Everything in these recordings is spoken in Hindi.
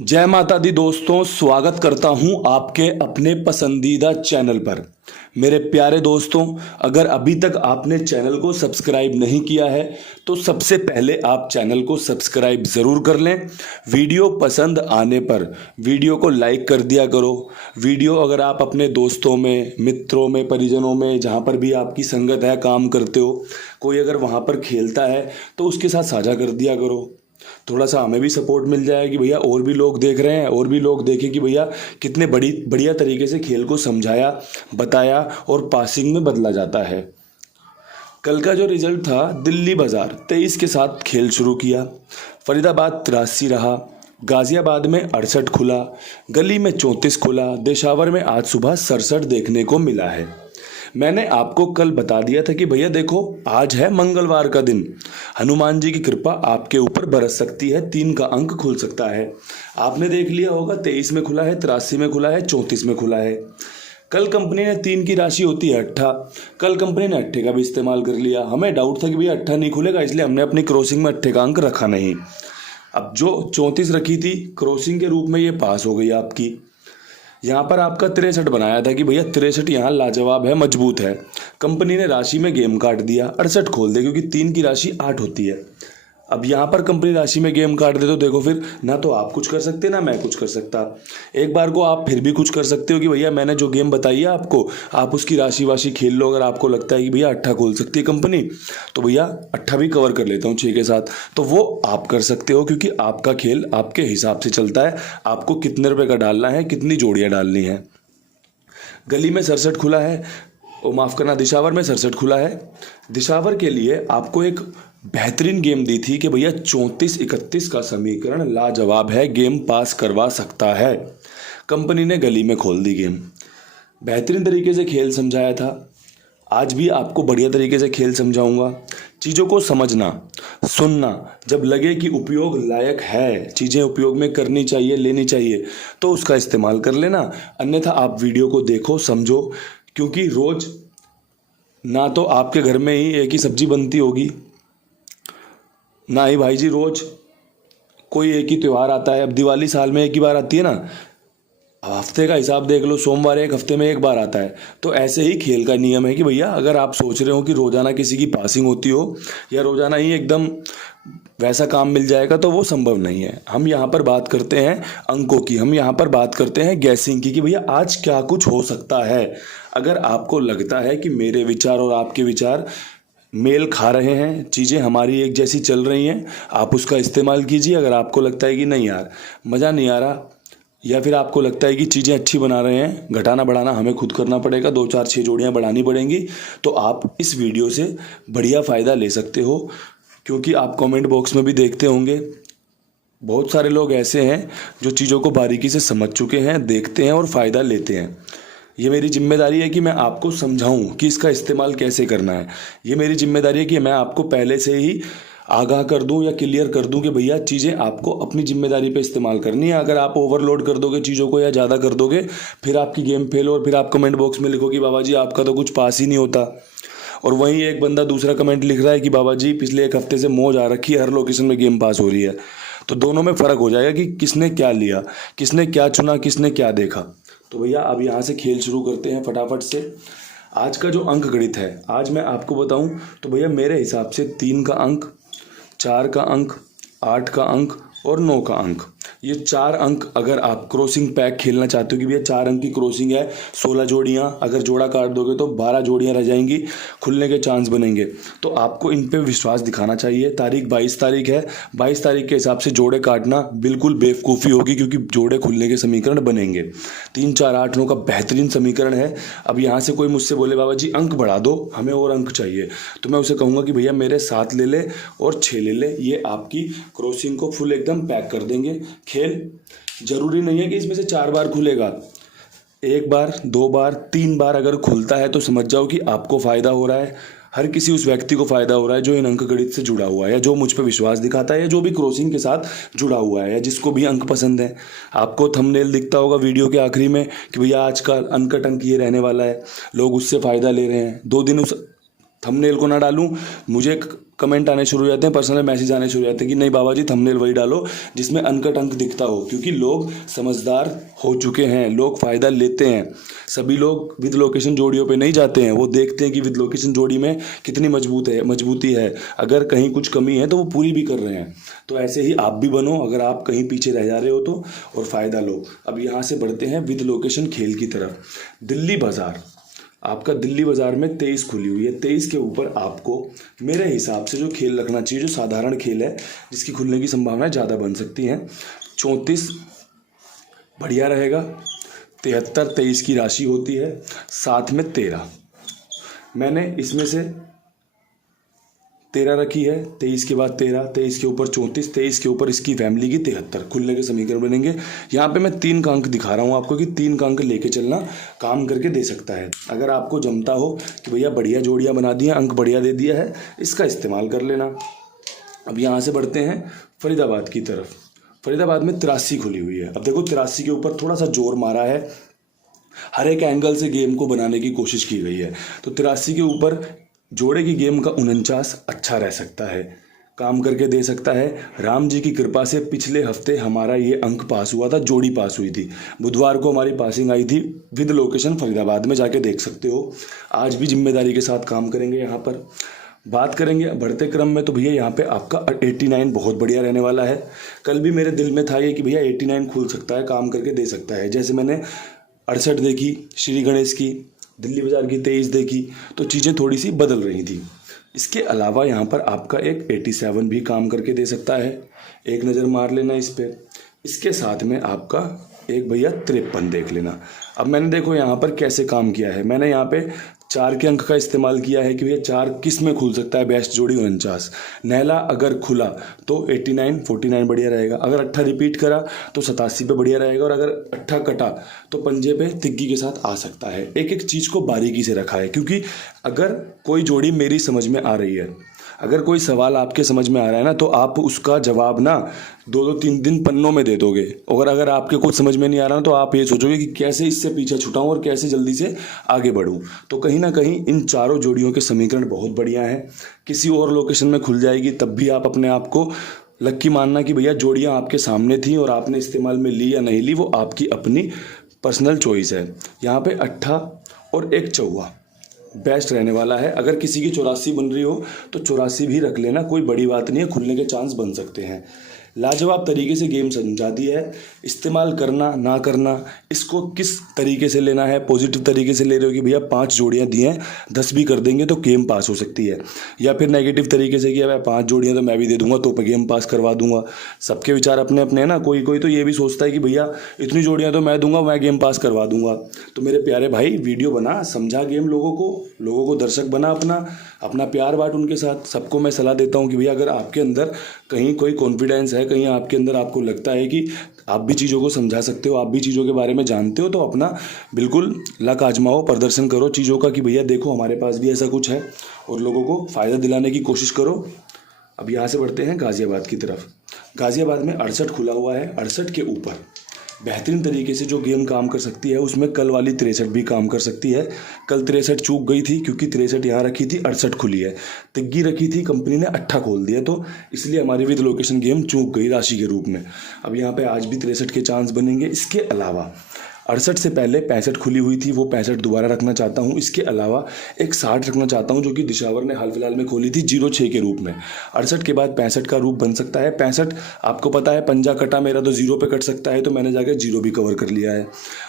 जय माता दी दोस्तों, स्वागत करता हूं आपके अपने पसंदीदा चैनल पर। मेरे प्यारे दोस्तों, अगर अभी तक आपने चैनल को सब्सक्राइब नहीं किया है तो सबसे पहले आप चैनल को सब्सक्राइब ज़रूर कर लें। वीडियो पसंद आने पर वीडियो को लाइक कर दिया करो। वीडियो अगर आप अपने दोस्तों में, मित्रों में, परिजनों में, जहाँ पर भी आपकी संगत है, काम करते हो, कोई अगर वहाँ पर खेलता है तो उसके साथ साझा कर दिया करो। थोड़ा सा हमें भी सपोर्ट मिल जाए कि भैया और भी लोग देख रहे हैं, और भी लोग देखें कि भैया कितने बढ़िया तरीके से खेल को समझाया, बताया और पासिंग में बदला जाता है। कल का जो रिजल्ट था, दिल्ली बाजार 23 के साथ खेल शुरू किया। फरीदाबाद 83 रहा, गाजियाबाद में 68 खुला, गली में 34 खुला, देशावर में आज सुबह 67 देखने को मिला है। मैंने आपको कल बता दिया था कि भैया देखो, आज है मंगलवार का दिन, हनुमान जी की कृपा आपके ऊपर बरस सकती है, 3 का अंक खुल सकता है। आपने देख लिया होगा, 23 में खुला है, 83 में खुला है, 34 में खुला है। कल कंपनी ने 3 की राशि होती है 8, कल कंपनी ने 8 का भी इस्तेमाल कर लिया। हमें डाउट था कि भैया 8 नहीं खुलेगा, इसलिए हमने अपनी क्रॉसिंग में 8 का अंक रखा नहीं। अब जो 34 रखी थी क्रॉसिंग के रूप में, ये पास हो गई आपकी। यहाँ पर आपका 63 बनाया था कि भैया 63 यहाँ लाजवाब है, मजबूत है। कंपनी ने राशि में गेम काट दिया, 68 खोल दे, क्योंकि 3 की राशि 8 होती है। अब यहाँ पर कंपनी राशि में गेम काट दे तो देखो, फिर ना तो आप कुछ कर सकते ना मैं कुछ कर सकता। एक बार को आप फिर भी कुछ कर सकते हो कि भैया मैंने जो गेम बताई है आपको, आप उसकी राशि वाशी खेल लो। अगर आपको लगता है कि भैया 8 खोल सकती है कंपनी, तो भैया 8 भी कवर कर लेता हूँ 6 के साथ, तो वो आप कर सकते हो, क्योंकि आपका खेल आपके हिसाब से चलता है। आपको कितने रुपए का डालना है, कितनी जोड़ियाँ डालनी है। गली में 67 खुला है, वो माफ़ करना, दिशावर में 67 खुला है। दिशावर के लिए आपको एक बेहतरीन गेम दी थी कि भैया 34-31 का समीकरण लाजवाब है, गेम पास करवा सकता है। कंपनी ने गली में खोल दी गेम, बेहतरीन तरीके से खेल समझाया था। आज भी आपको बढ़िया तरीके से खेल समझाऊंगा। चीज़ों को समझना, सुनना, जब लगे कि उपयोग लायक है, चीज़ें उपयोग में करनी चाहिए, लेनी चाहिए, तो उसका इस्तेमाल कर लेना। अन्यथा आप वीडियो को देखो, समझो, क्योंकि रोज़ ना तो आपके घर में ही एक ही सब्जी बनती होगी, ना ही भाई जी रोज़ कोई एक ही त्यौहार आता है। अब दिवाली साल में एक ही बार आती है ना, अब हफ्ते का हिसाब देख लो, सोमवार एक हफ्ते में एक बार आता है। तो ऐसे ही खेल का नियम है कि भैया अगर आप सोच रहे हो कि रोज़ाना किसी की पासिंग होती हो या रोज़ाना ही एकदम वैसा काम मिल जाएगा, तो वो संभव नहीं है। हम यहाँ पर बात करते हैं अंकों की, हम यहाँ पर बात करते हैं गैसिंग की कि भैया आज क्या कुछ हो सकता है। अगर आपको लगता है कि मेरे विचार और आपके विचार मेल खा रहे हैं, चीज़ें हमारी एक जैसी चल रही हैं, आप उसका इस्तेमाल कीजिए। अगर आपको लगता है कि नहीं यार मज़ा नहीं आ रहा, या फिर आपको लगता है कि चीज़ें अच्छी बना रहे हैं, घटाना बढ़ाना हमें खुद करना पड़ेगा, 2 4 6 जोड़ियाँ बढ़ानी पड़ेंगी, तो आप इस वीडियो से बढ़िया फ़ायदा ले सकते हो। क्योंकि आप कमेंट बॉक्स में भी देखते होंगे, बहुत सारे लोग ऐसे हैं जो चीज़ों को बारीकी से समझ चुके हैं, देखते हैं और फ़ायदा लेते हैं। ये मेरी जिम्मेदारी है कि मैं आपको समझाऊं कि इसका इस्तेमाल कैसे करना है। ये मेरी जिम्मेदारी है कि मैं आपको पहले से ही आगाह कर दूं या क्लियर कर दूं कि भैया चीज़ें आपको अपनी जिम्मेदारी पे इस्तेमाल करनी है। अगर आप ओवरलोड कर दोगे चीज़ों को या ज़्यादा कर दोगे, फिर आपकी गेम फेल और फिर आप कमेंट बॉक्स में लिखो कि बाबा जी आपका तो कुछ पास ही नहीं होता। और वहीं एक बंदा दूसरा कमेंट लिख रहा है कि बाबा जी पिछले 1 हफ्ते से मौज आ रखी है, हर लोकेशन में गेम पास हो रही है। तो दोनों में फ़र्क हो जाएगा कि किसने क्या लिया, किसने क्या चुना, किसने क्या देखा। तो भैया अब यहाँ से खेल शुरू करते हैं फटाफट से। आज का जो अंक गणित है, आज मैं आपको बताऊं तो भैया मेरे हिसाब से 3 का अंक, 4 का अंक, 8 का अंक और 9 का अंक, ये 4 अंक अगर आप क्रॉसिंग पैक खेलना चाहते हो कि भैया 4 अंक की क्रॉसिंग है, 16 जोड़ियाँ, अगर जोड़ा काट दोगे तो 12 जोड़ियाँ रह जाएंगी, खुलने के चांस बनेंगे। तो आपको इन पे विश्वास दिखाना चाहिए। तारीख 22 तारीख है, 22 तारीख के हिसाब से जोड़े काटना बिल्कुल बेवकूफ़ी होगी, क्योंकि जोड़े खुलने के समीकरण बनेंगे। 3 4 8 9 का बेहतरीन समीकरण है। अब यहाँ से कोई मुझसे बोले बाबा जी अंक बढ़ा दो, हमें और अंक चाहिए, तो मैं उसे कहूँगा कि भैया मेरे 7 ले ले और 6 ले ले, ये आपकी क्रॉसिंग को फुल एकदम पैक कर देंगे। खेल जरूरी नहीं है कि इसमें से 4 बार खुलेगा, 1 बार, 2 बार, 3 बार अगर खुलता है तो समझ जाओ कि आपको फ़ायदा हो रहा है। हर किसी उस व्यक्ति को फ़ायदा हो रहा है जो इन अंक गणित से जुड़ा हुआ है, या जो मुझ पर विश्वास दिखाता है, या जो भी क्रॉसिंग के साथ जुड़ा हुआ है, या जिसको भी अंक पसंद है। आपको थंबनेल दिखता होगा वीडियो के आखिरी में कि भैया आज का अनकट अंक ये रहने वाला है, लोग उससे फ़ायदा ले रहे हैं। 2 दिन उस थंबनेल को ना डालूं, मुझे कमेंट आने शुरू हो जाते हैं, पर्सनल मैसेज आने शुरू हो जाते हैं कि नहीं बाबा जी थंबनेल वही डालो जिसमें अनकट अंक दिखता हो, क्योंकि लोग समझदार हो चुके हैं, लोग फ़ायदा लेते हैं। सभी लोग विद लोकेशन जोड़ियों पे नहीं जाते हैं, वो देखते हैं कि विद लोकेशन जोड़ी में कितनी मजबूती है, अगर कहीं कुछ कमी है तो वो पूरी भी कर रहे हैं। तो ऐसे ही आप भी बनो अगर आप कहीं पीछे रह जा रहे हो तो, और फ़ायदा लो। अब यहाँ से बढ़ते हैं विद लोकेशन खेल की तरफ। दिल्ली बाज़ार, आपका दिल्ली बाज़ार में 23 खुली हुई है। 23 के ऊपर आपको मेरे हिसाब से जो खेल रखना चाहिए, जो साधारण खेल है जिसकी खुलने की संभावना ज़्यादा बन सकती हैं, 34 बढ़िया रहेगा। 73 23 की राशि होती है, साथ में 13। मैंने इसमें से 13 रखी है, 23 के बाद 13, 23 के ऊपर 34, 23 के ऊपर इसकी फैमिली की 73 खुलने के समीकरण बनेंगे। यहाँ पे मैं 3 का अंक दिखा रहा हूँ आपको कि 3 का अंक लेके चलना काम करके दे सकता है। अगर आपको जमता हो कि भैया बढ़िया जोड़ियाँ बना दी हैं, अंक बढ़िया दे दिया है, इसका इस्तेमाल कर लेना। अब यहाँ से बढ़ते हैं फरीदाबाद की तरफ। फरीदाबाद में 83 खुली हुई है। अब देखो 83 के ऊपर थोड़ा सा जोर मारा है, हर एक एंगल से गेम को बनाने की कोशिश की गई है। तो 83 के ऊपर जोड़े की गेम का 49 अच्छा रह सकता है, काम करके दे सकता है। राम जी की कृपा से पिछले हफ्ते हमारा ये अंक पास हुआ था, जोड़ी पास हुई थी। बुधवार को हमारी पासिंग आई थी विद लोकेशन फरीदाबाद में, जाके देख सकते हो। आज भी जिम्मेदारी के साथ काम करेंगे। यहाँ पर बात करेंगे बढ़ते क्रम में, तो भैया यहाँ पे आपका 89 बहुत बढ़िया रहने वाला है। कल भी मेरे दिल में था ये कि भैया 89 खुल सकता है, काम करके दे सकता है। जैसे मैंने 68 देखी श्री गणेश की, दिल्ली बाज़ार की 23 देखी, तो चीज़ें थोड़ी सी बदल रही थी। इसके अलावा यहाँ पर आपका एक 87 भी काम करके दे सकता है, एक नज़र मार लेना इस पर। इसके साथ में आपका एक भैया 53 देख लेना। अब मैंने देखो यहाँ पर कैसे काम किया है, मैंने यहाँ पे 4 के अंक का इस्तेमाल किया है कि भैया 4 किस में खुल सकता है, बेस्ट जोड़ी 49। नैला अगर खुला तो 89 49 बढ़िया रहेगा, अगर 8 रिपीट करा तो 87 पे बढ़िया रहेगा, और अगर 8 कटा तो पंजे पे तिग्गी के साथ आ सकता है। एक एक चीज़ को बारीकी से रखा है, क्योंकि अगर कोई जोड़ी मेरी समझ में आ रही है, अगर कोई सवाल आपके समझ में आ रहा है ना, तो आप उसका जवाब ना 2-2 3 दिन पन्नों में दे दोगे। और अगर आपके कुछ समझ में नहीं आ रहा ना, तो आप ये सोचोगे कि कैसे इससे पीछे छुटाऊं और कैसे जल्दी से आगे बढ़ूं। तो कहीं ना कहीं इन चारों जोड़ियों के समीकरण बहुत बढ़िया हैं। किसी और लोकेशन में खुल जाएगी तब भी आप अपने आप को लक्की मानना कि भैया जोड़ियाँ आपके सामने थी और आपने इस्तेमाल में ली या नहीं ली, वो आपकी अपनी पर्सनल चॉइस है। यहाँ पे 8 और एक 14 बेस्ट रहने वाला है। अगर किसी की 84 बन रही हो तो 84 भी रख लेना, कोई बड़ी बात नहीं है, खुलने के चांस बन सकते हैं। लाजवाब तरीके से गेम समझाती है। इस्तेमाल करना ना करना, इसको किस तरीके से लेना है। पॉजिटिव तरीके से ले रहे हो कि भैया 5 जोड़ियाँ दी हैं, 10 भी कर देंगे तो गेम पास हो सकती है, या फिर नेगेटिव तरीके से कि भाई 5 जोड़ियाँ तो मैं भी दे दूंगा तो गेम पास करवा दूंगा। सबके विचार अपने अपने हैं ना। कोई कोई तो ये भी सोचता है कि भैया इतनी जोड़ियाँ तो मैं दूंगा, मैं गेम पास करवा दूंगा। तो मेरे प्यारे भाई, वीडियो बना, समझा गेम, लोगों को दर्शक बना, अपना प्यार बांट उनके साथ। सबको मैं सलाह देता हूँ कि भैया अगर आपके अंदर कहीं कोई कॉन्फिडेंस है, कहीं आपके अंदर आपको लगता है कि आप भी चीज़ों को समझा सकते हो, आप भी चीज़ों के बारे में जानते हो, तो अपना बिल्कुल लक आजमाओ, प्रदर्शन करो चीज़ों का कि भैया देखो हमारे पास भी ऐसा कुछ है, और लोगों को फ़ायदा दिलाने की कोशिश करो। अब यहाँ से बढ़ते हैं गाज़ियाबाद की तरफ। गाज़ियाबाद में 68 खुला हुआ है। 68 के ऊपर बेहतरीन तरीके से जो गेम काम कर सकती है, उसमें कल वाली 63 भी काम कर सकती है। कल 63 चूक गई थी, क्योंकि 63 यहाँ रखी थी, 68 खुली है। तिग्गी रखी थी, कंपनी ने 8 खोल दिया, तो इसलिए हमारी विद लोकेशन गेम चूक गई राशि के रूप में। अब यहाँ पे आज भी 63 के चांस बनेंगे। इसके अलावा 68 से पहले 65 खुली हुई थी, वो 65 दोबारा रखना चाहता हूँ। इसके अलावा एक 60 रखना चाहता हूँ, जो कि दिशावर ने हाल फिलहाल में खोली थी 06 के रूप में। 68 के बाद 65 का रूप बन सकता है। 65 आपको पता है पंजा कटा मेरा तो 0 पे कट सकता है, तो मैंने जाकर 0 भी कवर कर लिया है।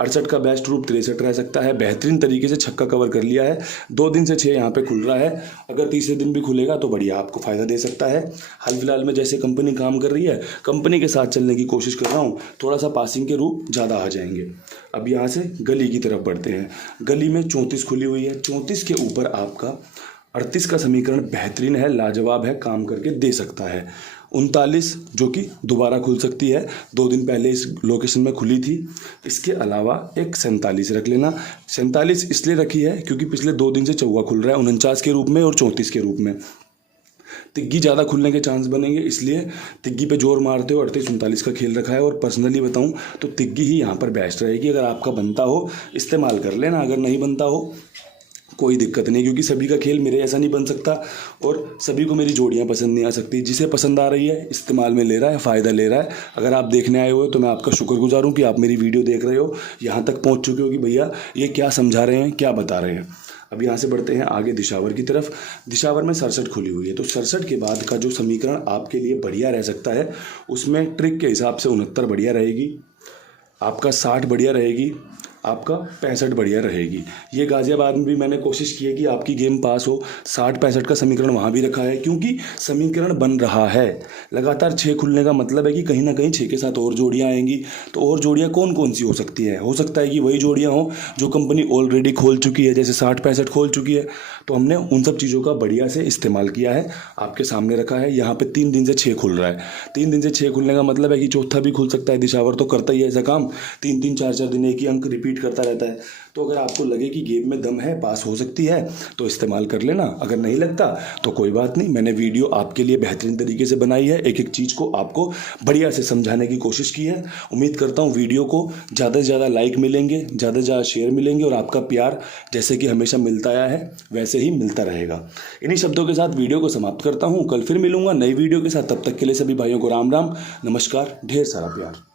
68 का बेस्ट रूप 63 रह सकता है। बेहतरीन तरीके से छक्का कवर कर लिया है। 2 दिन से 6 यहाँ पे खुल रहा है, अगर तीसरे दिन भी खुलेगा तो बढ़िया आपको फ़ायदा दे सकता है। हाल फिलहाल में जैसे कंपनी काम कर रही है, कंपनी के साथ चलने की कोशिश कर रहा हूँ, थोड़ा सा पासिंग के रूप ज़्यादा आ जाएंगे। अब यहाँ से गली की तरफ बढ़ते हैं। गली में 34 खुली हुई है। 34 के ऊपर आपका 38 का समीकरण बेहतरीन है, लाजवाब है, काम करके दे सकता है। 39 जो कि दोबारा खुल सकती है, 2 दिन पहले इस लोकेशन में खुली थी। इसके अलावा एक 47 रख लेना। 47 इसलिए रखी है क्योंकि पिछले 2 दिन से चौवा खुल रहा है, 49 के रूप में और 34 के रूप में। तिग्गी ज़्यादा खुलने के चांस बनेंगे, इसलिए तिग्गी पे जोर मारते हो। 38-39 का खेल रखा है, और पर्सनली बताऊं तो तिग्गी ही यहाँ पर बेस्ट रहेगी। अगर आपका बनता हो इस्तेमाल कर लेना, अगर नहीं बनता हो कोई दिक्कत नहीं, क्योंकि सभी का खेल मेरे ऐसा नहीं बन सकता और सभी को मेरी जोड़ियाँ पसंद नहीं आ सकती। जिसे पसंद आ रही है इस्तेमाल में ले रहा है, फ़ायदा ले रहा है। अगर आप देखने आए हो तो मैं आपका शुक्रगुजार हूँ कि आप मेरी वीडियो देख रहे हो, यहाँ तक पहुँच चुके हो कि भैया ये क्या समझा रहे हैं, क्या बता रहे हैं। अब यहाँ से बढ़ते हैं आगे दिशावर की तरफ। दिशावर में 67 खुली हुई है, तो 67 के बाद का जो समीकरण आपके लिए बढ़िया रह सकता है, उसमें ट्रिक के हिसाब से 69 बढ़िया रहेगी, आपका 60 बढ़िया रहेगी, आपका 65 बढ़िया रहेगी। ये गाज़ियाबाद में भी मैंने कोशिश की है कि आपकी गेम पास हो। 60-65 का समीकरण वहाँ भी रखा है, क्योंकि समीकरण बन रहा है। लगातार 6 खुलने का मतलब है कि कहीं ना कहीं 6 के साथ और जोड़ियाँ आएंगी। तो और जोड़ियाँ कौन कौन सी हो सकती है? हो सकता है कि वही जोड़ियाँ हों जो कंपनी ऑलरेडी खोल चुकी है, जैसे 60-65 खोल चुकी है। तो हमने उन सब चीज़ों का बढ़िया से इस्तेमाल किया है, आपके सामने रखा है। यहाँ पे 3 दिन से 6 खुल रहा है। 3 दिन से 6 खुलने का मतलब है कि चौथा भी खुल सकता है। दिशावर तो करता ही है ऐसा काम, 3-3 4-4 दिन एक ही अंक रिपीट करता रहता है। तो अगर आपको लगे कि गेम में दम है, पास हो सकती है, तो इस्तेमाल कर लेना। अगर नहीं लगता तो कोई बात नहीं, मैंने वीडियो आपके लिए बेहतरीन तरीके से बनाई है, एक एक चीज़ को आपको बढ़िया से समझाने की कोशिश की है। उम्मीद करता हूँ वीडियो को ज़्यादा से ज़्यादा लाइक मिलेंगे, ज़्यादा से ज़्यादा शेयर मिलेंगे और आपका प्यार जैसे कि हमेशा मिलता आया है वैसे ही मिलता रहेगा। इन्हीं शब्दों के साथ वीडियो को समाप्त करता हूँ। कल फिर मिलूंगा नई वीडियो के साथ। तब तक के लिए सभी भाइयों को राम राम, नमस्कार, ढेर सारा प्यार।